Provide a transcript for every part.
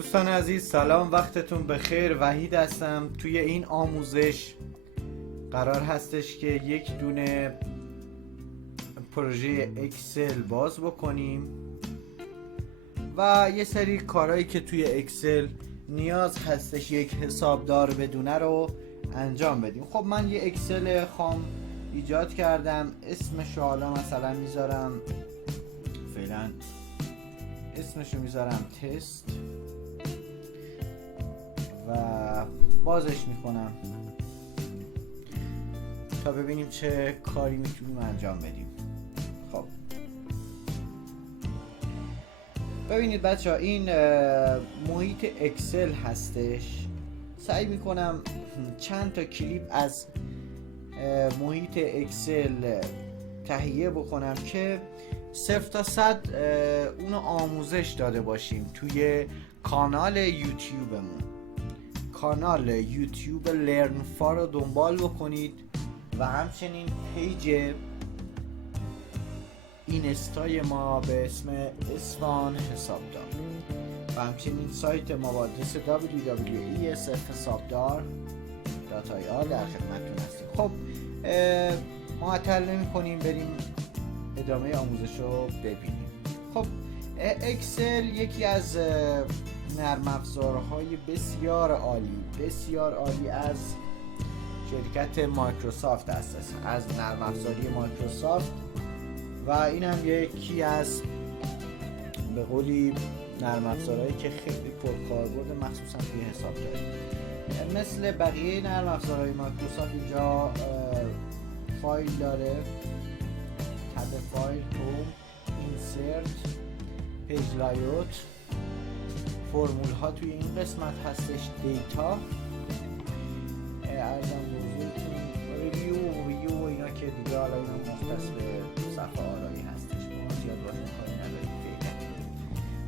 دوستان عزیز سلام، وقتتون بخیر. وحید هستم. توی این آموزش قرار هستش که یک دونه پروژه اکسل باز بکنیم و یه سری کارهایی که توی اکسل نیاز هستش یک حسابدار بدونه رو انجام بدیم. خب من یه اکسل خام ایجاد کردم، اسمشو حالا مثلا میذارم، فعلا اسمشو میذارم تست و بازش میکنم تا ببینیم چه کاری میتونیم انجام بدیم. خب ببینید بچه ها، این محیط اکسل هستش. سعی میکنم چند تا کلیپ از محیط اکسل تهیه بکنم که 0 تا 100 اونو آموزش داده باشیم توی کانال یوتیوبمون. کانال یوتیوب LearnFar رو دنبال بکنید و همچنین پیج اینستای ما به اسم اصفهان حسابدار و همچنین سایت ما با آدرس www.esfhisabdar.ir در خدمتتون هستیم. خب معطل نمی‌کنیم، بریم ادامه آموزش رو ببینیم. خب اکسل یکی از نرم افزارهای بسیار عالی از شرکت مایکروسافت است، از نرم افزاری مایکروسافت و این هم یکی از به قولی نرم افزارهایی که خیلی پرکاربرد مخصوصا توی حسابداری. مثل بقیه نرم افزارهای مایکروسافت اینجا فایل داره، تب فایل، هوم، اینسرت، پیج لایوت، فرمول ها توی این قسمت هستش، دیتا، ارزم بزرگتون ریویو اینا که دیگه حالا اینا مختص به صفحه آرایی هستش، ما زیاد باشون کاری نداریم فعلا.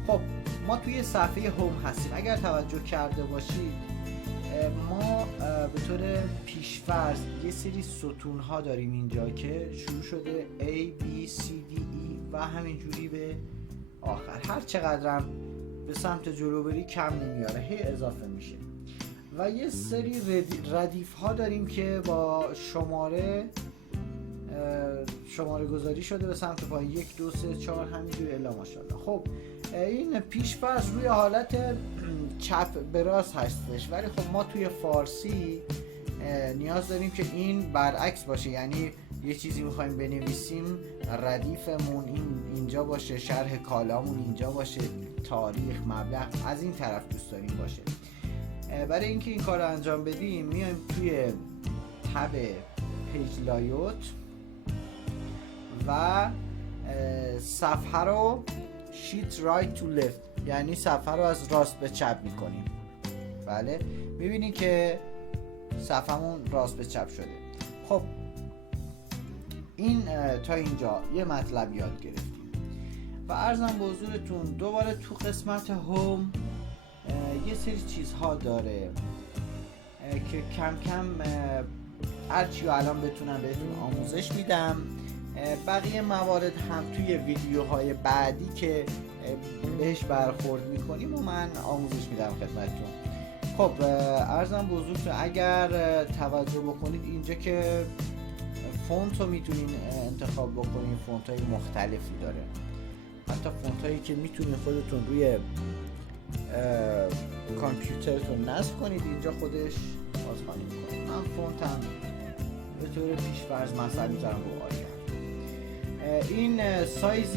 خب ما توی صفحه هوم هستیم. اگر توجه کرده باشید ما به طور پیش‌فرض یه سری ستون ها داریم اینجا که شروع شده A, B, C, D, E و همینجوری به آخر. هر چقدرم به سمت جلو بری کم نمیاره، هی اضافه میشه. و یه سری ردیف ها داریم که با شماره گذاری شده به سمت پایین، 1 2 3 4 همینجوری الا ماشاءالله. خب این پیش‌فرض روی حالت چپ به راست هستش، ولی خب ما توی فارسی نیاز داریم که این برعکس باشه، یعنی یه چیزی میخوایم بنویسیم ردیفمون اینجا باشه، شرح کالامون اینجا باشه، تاریخ، مبلغ از این طرف دوست داریم باشه. برای اینکه این کار رو انجام بدیم میایم توی تب پیج لایوت و صفحه رو شیت رایت تو لفت، یعنی صفحه رو از راست به چپ میکنیم. بله میبینی که صفحهمون راست به چپ شده. خب این تا اینجا یه مطلب یاد گرفتیم و عرضم به حضورتون دوباره تو قسمت هوم یه سری چیزها داره که کم کم هرچی الان بتونم بهتون آموزش میدم. بقیه موارد هم توی ویدیوهای بعدی که بهش برخورد میکنیم و من آموزش میدم خدمتتون. خب عرضم به حضورتون اگر توجه بکنید اینجا که فونت رو میتونین انتخاب بکنین، فونت های مختلفی داره، حتی فونت هایی که میتونین خودتون روی کامپیوترتون نصب کنید اینجا خودش بازخوانی میکنه. من فونتم به طور پیش‌فرض مثلا میذارم رو آریال. این سایز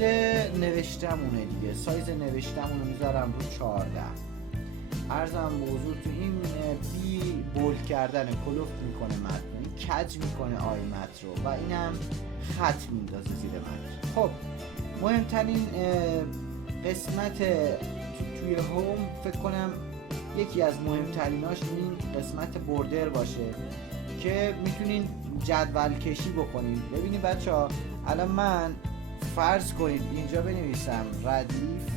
نوشتمونه دیگه، سایز نوشتمون رو میذارم رو 14. عرضم به حضورتون این بی بولد کردن کلوفت میکنه متن، کج میکنه آی متن رو و اینم خط میندازه زیر متن. خب مهمترین قسمت توی هوم فکر کنم یکی از مهمتریناش این قسمت بوردر باشه که میتونین جدول کشی بکنید. ببینید بچه ها، الان من فرض کنید اینجا بنویسم ردیف،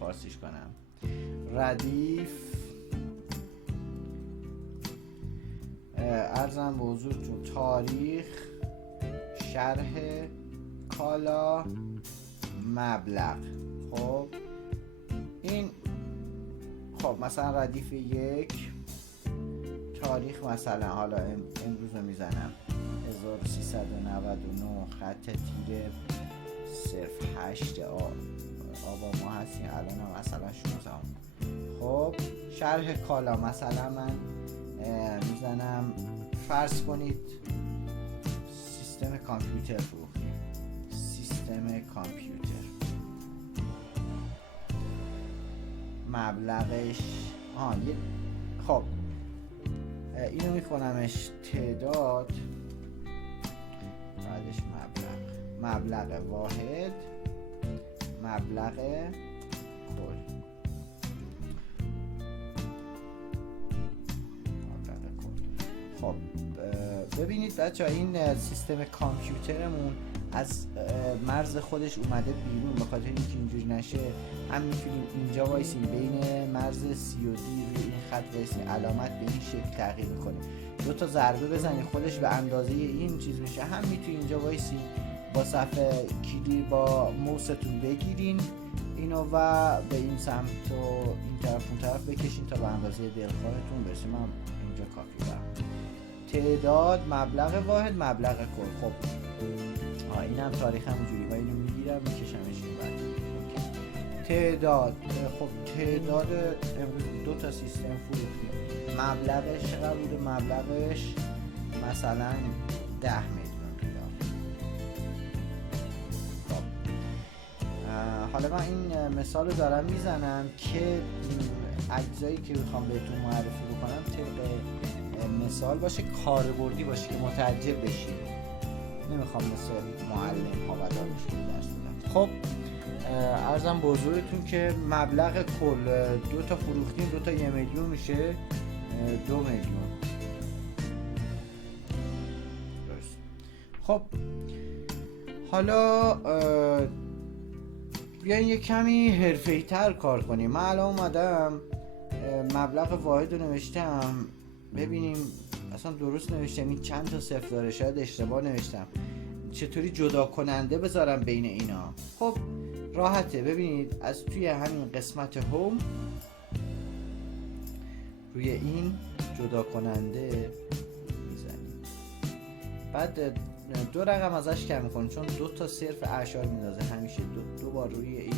فارسیش کنم ردیف، عرضم به حضورتون تاریخ، شرح کالا، مبلغ. خب این خب مثلا ردیف 1 تاریخ مثلا حالا امروز رو میزنم 1399 خط تیره 08 آبان ما هستیم الان هم مثلا 16. خب شرح کالا مثلا من میزنم فرض کنید سیستم کامپیوتر فروختیم، سیستم کامپیوتر مبلغش خب اینو میکنمش تعداد بعدش مبلغ واحد مبلغ کل خب ببینید بچه ها این سیستم کامپیوترمون از مرز خودش اومده بیرون. به خاطر اینکه اینجوری نشه هم میتونیم اینجا وایسیم بین مرز سی و دی روی این خط وایسیم، علامت به این شکل تغییر میکنه، 2 ضربه بزنید خودش به اندازه این چیز میشه. هم میتونید اینجا وایسیم با صفحه کلی با موستون بگیرین اینو و به این سمت و این طرف اون طرف بکشین تا به اندازه دلخواهتون برسه. من اینجا کافی دارم. تعداد مبلغ واحد مبلغ کل. خب اینم تاریخ همونجوری و اینو میگیرم میکشمش این بعد. تعداد خب تعداد امروز 2 سیستم فروختیم. مبلغش چقدر بوده؟ مبلغش مثلا 10 میلیون ریال. خب حالا من این مثال رو دارم میزنم که اجزایی که میخوام بهتون معرفی بکنم طبق مثال باشه، کاربردی باشه که متعجب بشید. نمیخوام مثل معلم ها و دانشجو درس بدم. خب عرضم به حضورتون که مبلغ کل 2 فروختیم، 2 1 میلیون میشه 2 میلیون. درست. خب حالا بیاین یک کمی حرفه‌ای تر کار کنیم. من الان اومدم مبلغ واحد رو نوشتم، ببینیم اصلا درست نوشتم، این چند تا صفر داره، شاید اشتباه نوشتم، چطوری جدا کننده بذارم بین اینا. خب راحته، ببینید از توی همین قسمت هوم روی این جدا کننده میزنیم، بعد 2 رقم ازش کم میکنیم چون 2 صرف اعشار میندازه، همیشه 2 بار روی این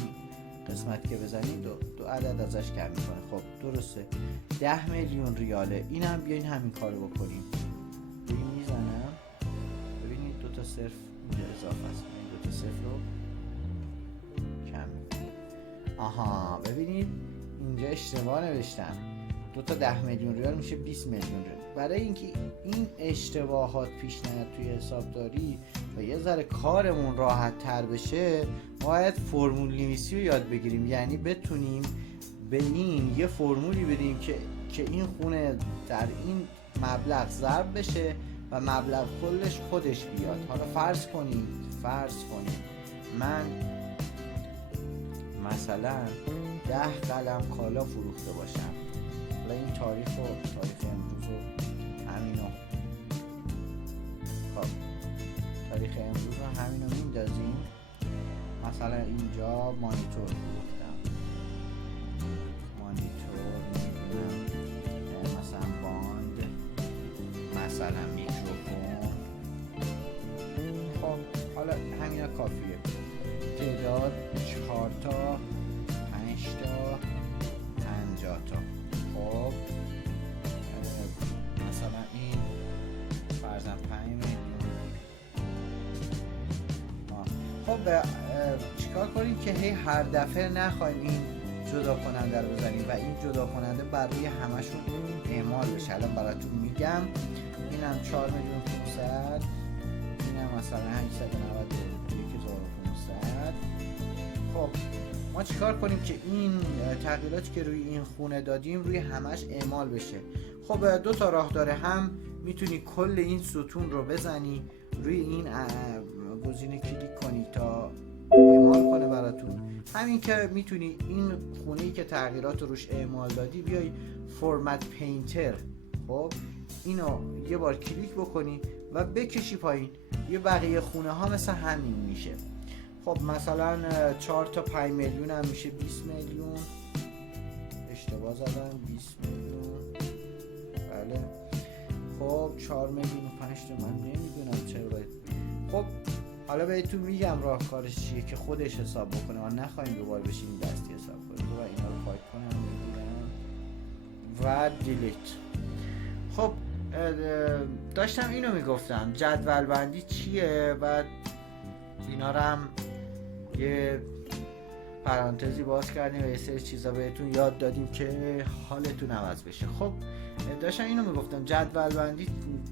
قسمت که بزنیم 2 عدد ازش کم میکنه. خب درسته 10 میلیون ریاله. این هم بیاین همین کارو بکنیم. روی این میزنم، ببینید 2 صرف اینجا اضافه است، 2 صرف رو کم میکنم. آها ببینید اینجا اشتباه نوشتم، 2 10 میلیون ریال میشه 20 میلیون ریال. برای اینکه این اشتباهات پیش نیاد توی حسابداری و یه ذره کارمون راحت تر بشه، باید فرمول نویسی رو یاد بگیریم. یعنی بتونیم به این یه فرمولی بدیم که این خونه در این مبلغ ضرب بشه و مبلغ کلش خودش بیاد. حالا فرض کنید من مثلا 10 قلم کالا فروخته باشم. حالا این تاریخ امروز رو همینو، خب تاریخ امروز رو همینو میندازیم. مثلا اینجا مانیتور فروختم، مثلا باند، مثلا میکروفون. خب حالا همینا کافیه. تعداد 4 تا 5 تا 50 تا. خب مثلا این فرضاً 5 میلیون. خب چیکار کنیم که هر دفعه نخوایم این جدا کننده رو بزنیم و این جدا کننده بر روی همشون اعمال بشه. الان براتون میگم. اینم 4 میلیون 500، اینم مثلا 891,500. خب ما چیکار کنیم که این تغییراتی که روی این خونه دادیم روی همش اعمال بشه؟ خب 2 راه داره. هم میتونی کل این ستون رو بزنی روی این گزینه کلیک کنی تا اعمال کنه براتون. همین که میتونی این خونه‌ای که تغییرات روش اعمال دادی بیای فرمت پینتر، خب اینو یه بار کلیک بکنی و بکشی پایین، یه بقیه خونه ها مثل همین میشه. خب مثلا 4 تا 5 میلیون هم میشه 20 میلیون. اشتباه زدم 20 میلیون. بله خب 4 میلیون و 5 تا من نمیدونم چرا باید. خب حالا بهتون میگم راهکارش چیه که خودش حساب بکنه ما نخواهیم دوباره بشیم دستی حساب کنیم و اینا رو پاک کنم و دیلیت. خب داشتم اینو میگفتم جدول بندی چیه و اینا رو هم یه پرانتزی باز کردیم و یه سری چیزا بهتون یاد دادیم که حالتون عوض بشه. خب داشتم اینو میگفتم جدول بندی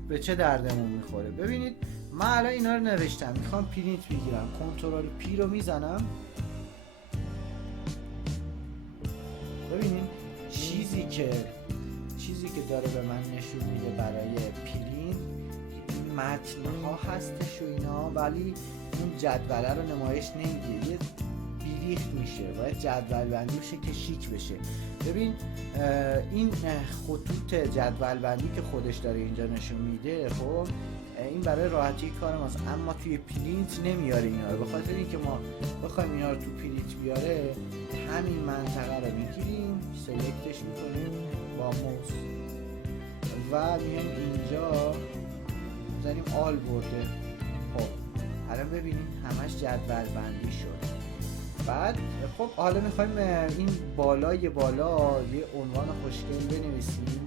به چه دردمون میخوره. ببینید من الان اینا رو نوشتم میخوام پرینت بگیرم، کنترل پی رو میزنم. ببینید چیزی که داره به من نشون میده برای پرینت متن ها هستش و اینا، ولی اون جدوله رو نمایش نمیده، یه بیریخت میشه. باید جدول بندی بشه که شیک بشه. ببین این خطوط جدول بندی که خودش داره اینجا نشون میده، خب این برای راحتی کار ماست، اما توی پرینت نمیاره اینا رو. به خاطر اینکه ما بخوایم اینا رو تو پرینت بیاره همین منطقه رو میگیریم سلکتش میکنیم با موس و میایم اینجا میزنیم آل برده. خب الان ببینید همش جدول بندی شد. بعد خب حالا میخوایم این بالا یه عنوان خوشگل بنویسیم.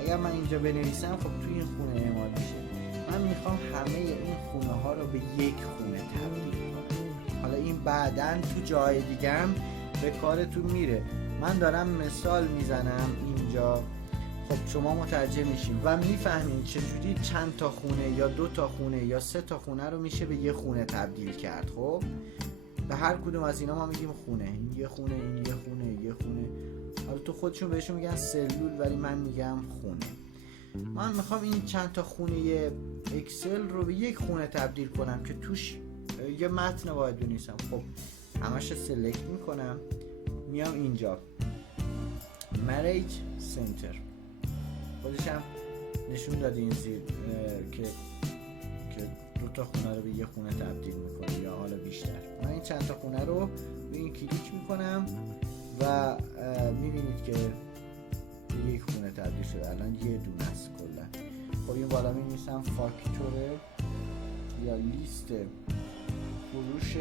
اگر من اینجا بنویسم خب توی این خونه اعمال میشه. من میخوام همه این خونه ها رو به یک خونه تبدیل کنم. حالا این بعداً تو جای دیگه هم به کارتون میره. من دارم مثال میزنم اینجا، خب شما متوجه میشین و میفهمین چجوری چند تا خونه یا 2 تا خونه یا 3 تا خونه رو میشه به یه خونه تبدیل کرد. خب به هر کدوم از اینا ما میگیم خونه. این یه خونه، این یه خونه، یه خونه. حالا تو خودشون بهشون میگن سلول ولی من میگم خونه. من میخوام این چند تا خونه اکسل رو به یک خونه تبدیل کنم که توش یه متن باید بنویسم. خب همش سلکت میکنم، میام اینجا مریج سنتر، خودش هم نشون داده این زیر که 2 تا خونه رو به یه خونه تبدیل میکنه یا حالا بیشتر. من این چند تا خونه رو به این کلیک میکنم و میبینید که به یک خونه تبدیل شده. الان یه دونه است کلا. خب این بالا می‌نویسم فاکتور یا لیست فروش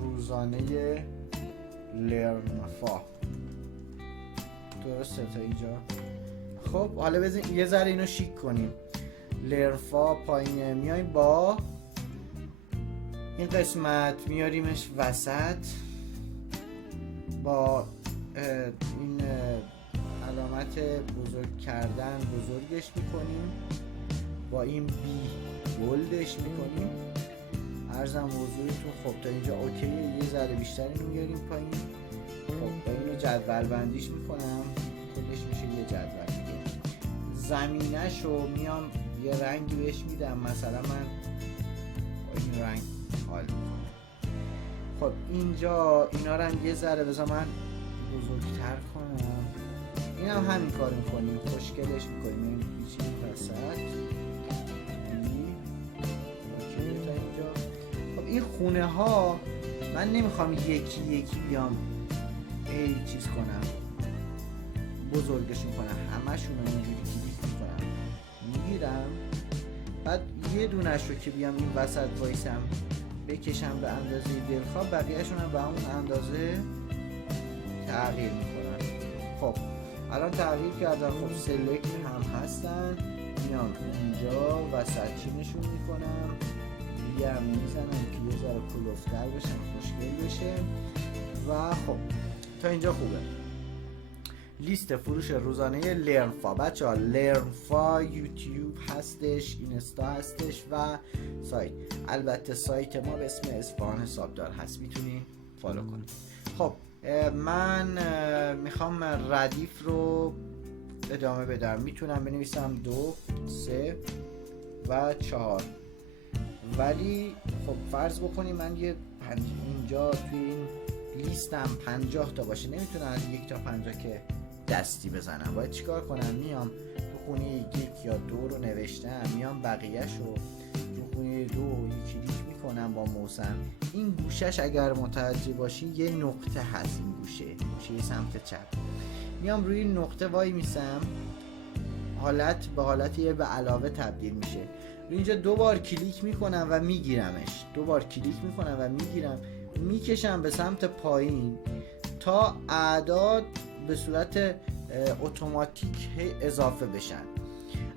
روزانه لرنفا. درسته تا اینجا؟ خب حالا بزنیم یه ذره اینو شیک کنیم. لرنفا پایینه، میایم با این قسمت میاریمش وسط با این علامت بزرگ کردن بزرگش میکنیم، با این بی بولدش میکنیم. عرضم حضورتون خب تا اینجا اوکیه. یه ذره بیشتر اینو میاریم پایین. خب با اینو جدول بندیش میکنم، خودش میشه یه جدول دیگه. زمینش رو میام یه رنگی بهش میدم، مثلا من با این رنگ حال میکنم. خب اینجا اینا رو هم یه ذره بذار من بزرگتر کنم. این هم همین کار میکنیم، خوشگلش میکنیم. این پیچی وسط تا اینجا. خب این خونه ها من نمیخوام یکی یکی بیام چیز کنم، بزرگشون کنم، همشون رو اینجوری کلیک میکنم میگیرم. بعد یه دونش رو که بیام این وسط وایسم بکشم به اندازه دلخواه، بقیهشون هم به همون اندازه تغییر میکنن. خب الان تغییر کردن. خب سلکت هم هستن. میام اینجا وسط چینشون میکنم، دیگه هم میزنم که یه ذره کلوفتر بشن، خوشگل بشه. و خب تا اینجا خوبه. لیست فروش روزانه لرنفا. بچه ها لرنفا یوتیوب هستش، اینستا هستش و سایت. البته سایت ما به اسم اصفهان حسابدار هست، میتونی فالو کنی. خب من میخوام ردیف رو ادامه بدم. میتونم بنویسم 2 3 و 4. ولی خب فرض بکنیم من یه اینجا توی این لیستم 50 تا باشه، نمیتونم از 1 تا 50 که دستی بزنم. باید چیکار کنم؟ میام تو خونه 1 یا 2 رو نوشتم، میام بقیهش رو خونه 2 کلیک میکنم با موسم. این گوشش اگر متوجه باشی یه نقطه هست، این گوشه سمت چپ، میام روی این نقطه وای میسم، حالت به حالت یه به علاوه تبدیل میشه. روی اینجا 2 بار کلیک میکنم و میگیرمش، 2 بار کلیک میکنم و میگیرم، میکشم به سمت پایین تا اعداد به صورت اتوماتیک اضافه بشن.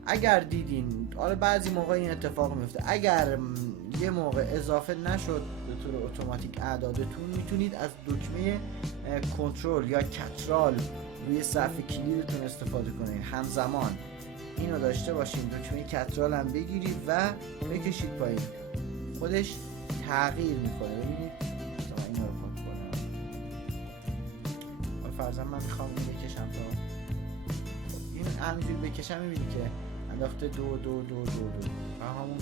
اگر دیدین آره بعضی موقع این اتفاق میفته، اگر یه موقع اضافه نشد به طور اتوماتیک اعدادتون، میتونید از دکمه کنترل یا کترال روی صفحه کلیدتون استفاده کنید. همزمان اینو داشته باشین، دکمه کترال هم بگیرید و بکشید پایین، خودش تغییر میکنه. ببینید اینو رو پاک کنم، فرضاً من میخوام اینو بکشم تا این همینجوری بکشم، میبینی که انداخته 2 و همون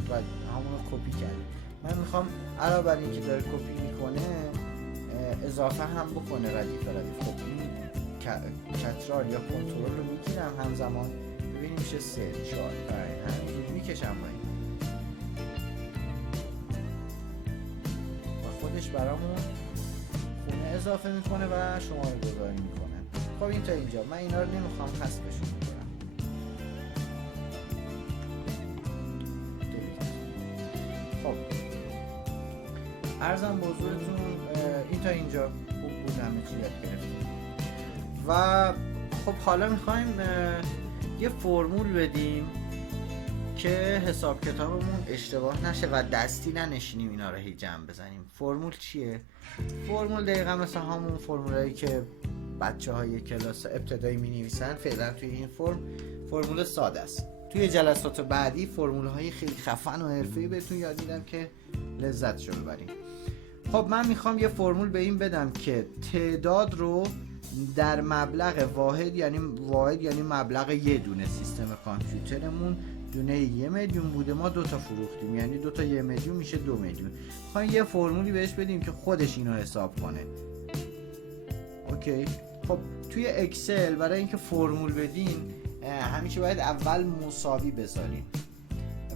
رو کپی کرده. من میخوام علاوه بر اینکه داره کپی میکنه اضافه هم بکنه ردیف. خب این کترال یا کنترل رو میگیرم همزمان، ببینیم میشه 3 4 5 همینجوری میکشم پایین و خودش برامون خونه اضافه میکنه و شماره گذاری میکنه. خب این تا اینجا، من اینا رو نمیخوام حذفشون کنم. خب عرضم به حضورتون این تا اینجا خوب بود، همه چی یاد گرفتیم و خب حالا میخوایم یه فرمول بدیم که حساب کتابمون اشتباه نشه و دستی ننشینیم اینا رو هی جمع بزنیم. فرمول چیه؟ فرمول دقیقا مثل همون فرمولایی که بچه‌های کلاس ابتدایی می‌نویسن. فعلا توی این فرمول ساده است. توی جلسات بعدی فرمول‌های خیلی خفن و حرفه‌ای بهتون یاد میدم که لذتشو ببریم. خب من میخوام یه فرمول به این بدم که تعداد رو در مبلغ واحد یعنی مبلغ یه دونه، سیستم کامپیوترمون دونه 1 میلیون بوده، ما 2 تا فروختیم، یعنی 2 تا 1 میلیون میشه 2 میلیون. میخوایم یه فرمولی بهش بدیم که خودش اینو حساب کنه. اوکی. خب توی اکسل برای اینکه فرمول بدین همیشه باید اول مساوی بذارین.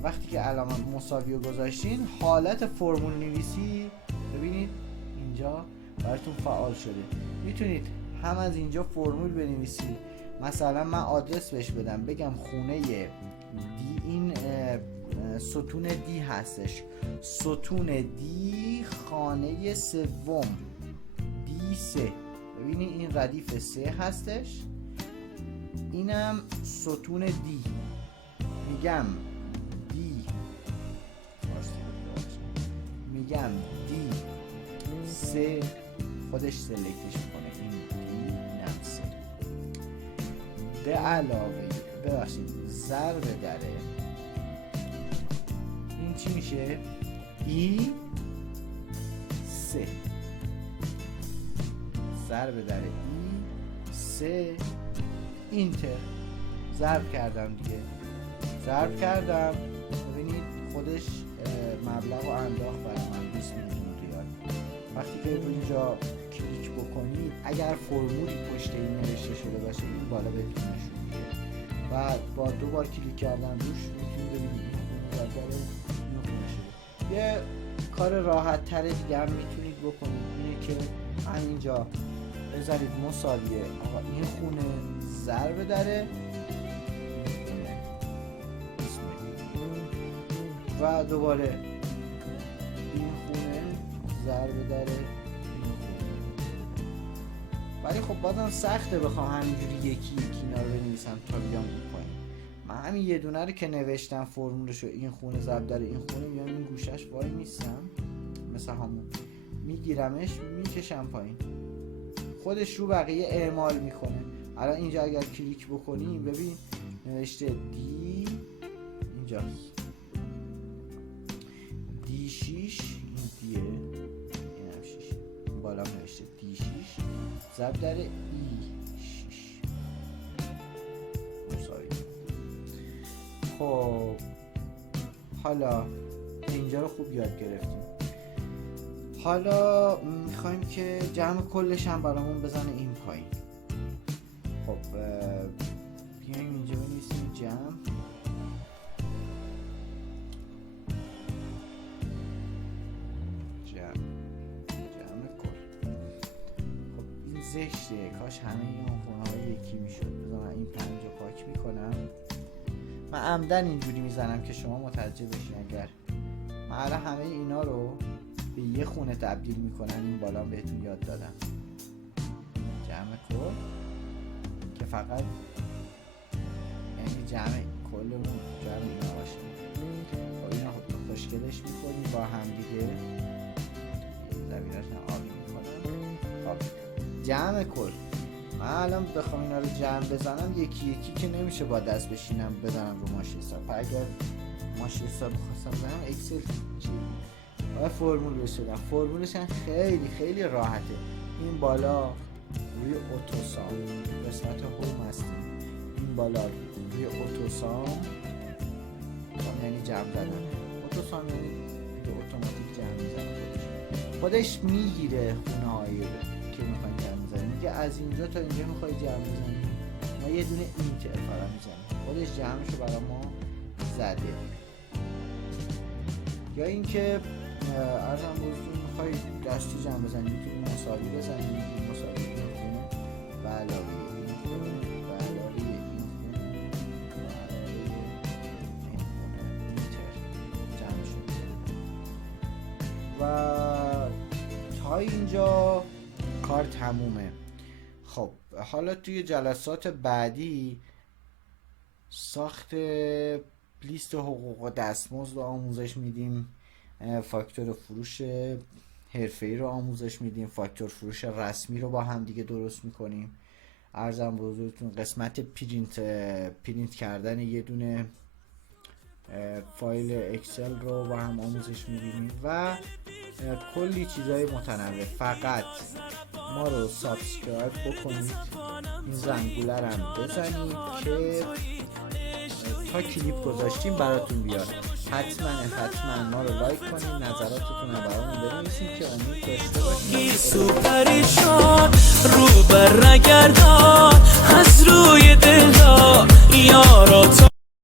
وقتی که علامت مساوی رو گذاشتین، حالت فرمول نویسی ببینید اینجا براتون فعال شده. میتونید هم از اینجا فرمول بنویسید، مثلا من آدرس بهش بدم، بگم خونه دی، این ستون دی هستش، ستون دی خانه سوم دی 3. ببینید این ردیف 3 هستش، اینم ستون دی، میگم دی 3 خودش سلکتش میکنه، این دی اینم 3 به علاوه ضرب در این چی میشه؟ ای 3 ضرب در ای 3 اینتر. ضرب کردم دیگه، ضرب کردم، ببینید خودش مبلغ رو انداخت برای من 20 میلیون ریال. وقتی که رو اینجا کلیک بکنید، اگر فرمولی پشت این نوشته شده باشه این بالا بهتون نشون میده و با 2 بار کلیک کردن روش میتونید ببینید این خونه شده. یه کار راحت تر دیگه هم میتونید بکنید، اینه که همینجا بذارید مساویه آقا این خونه ضرب داره و دوباره این خونه ضرب داره. ولی خب بازم سخته بخوام همینجوری یکی اینا رو بنویسم تا بیام پایین. من همین یه دونه رو که نوشتم فرمولشو، این خونه ضرب داره این خونه، میام این گوشش وای میستم مثل همون، میگیرمش میکشم پایین، خودش رو بقیه اعمال میکنه. الان اینجا اگر کلیک بکنیم ببین نوشته دی اینجاست، دی 6 این دیه، این هم 6 بالا نوشته دی 6 ضرب در ای 6 مساوی. خب حالا اینجا رو خوب یاد گرفتیم. حالا میخوایم که جمع کلش هم برامون بزنه این پایین. خب میایم اینجا بنویسیم جمع کل. خب این زشته، کاش همه این خونه ها یکی میشد. بذار این 5 رو پاک میکنم. من عمدن اینجوری میزنم که شما متوجه بشین. اگر من الان همه اینا رو به یه خونه تبدیل میکنم، این بالا بهتون یاد دادم جمع کل، که فقط یعنی جمع کلمون جمع اینا باشه. با اینا خوشگلش میکنیم با هم دیگه، زمینش هم آبی میکنم. خب جمع کل. من الان بخوام اینا رو جمع بزنم یکی یکی که نمیشه، با دست بشینم بزنم رو ماشه حساب. اگر ماشه حساب بخواستم بزنم اکسل باید فرمول بشدم. فرمولش هم خیلی خیلی راحته. این بالا روی اتوسام قسمت هوم هستیم، این بالا روی اتوسام یعنی جمع زدن. اتوسام یعنی اتوماتیک جمع میزنه، خودش میگیره خونه هایی که میخواین جمع میزنی. میگه از اینجا تا اینجا میخوای جمع میزنی، ما یه دونه اینتر فقط میزنیم، خودش جمعشو برای ما زده. یا اینکه ارزم بزرگتون میخوای دستی جمع بزنی، میتونی مساوی بزنی، میتونی مساوی بزنی و علاوه این خونه و علاوه این خونه و علاوه این خونه اینتر جمعشو بزنی. و تا اینجا کار تمومه. خب حالا توی جلسات بعدی ساخت لیست حقوق و دستمزد رو آموزش میدیم، فاکتور فروش حرفه‌ای رو آموزش میدیم، فاکتور فروش رسمی رو با هم دیگه درست میکنیم. عرضم به حضورتون قسمت پرینت کردن یه دونه فایل اکسل رو با هم آموزش میدیم و کلی چیزای متنوع. فقط ما رو سابسکرایب بکنید، این زنگوله رو هم بزنید که تا کلیپ گذاشتیم براتون بیاد. حتما ما رو لایک کنید، نظراتتون رو برامون بنویسید که امید داشته باشید. پریشان رو بر نگردان از روی دلدار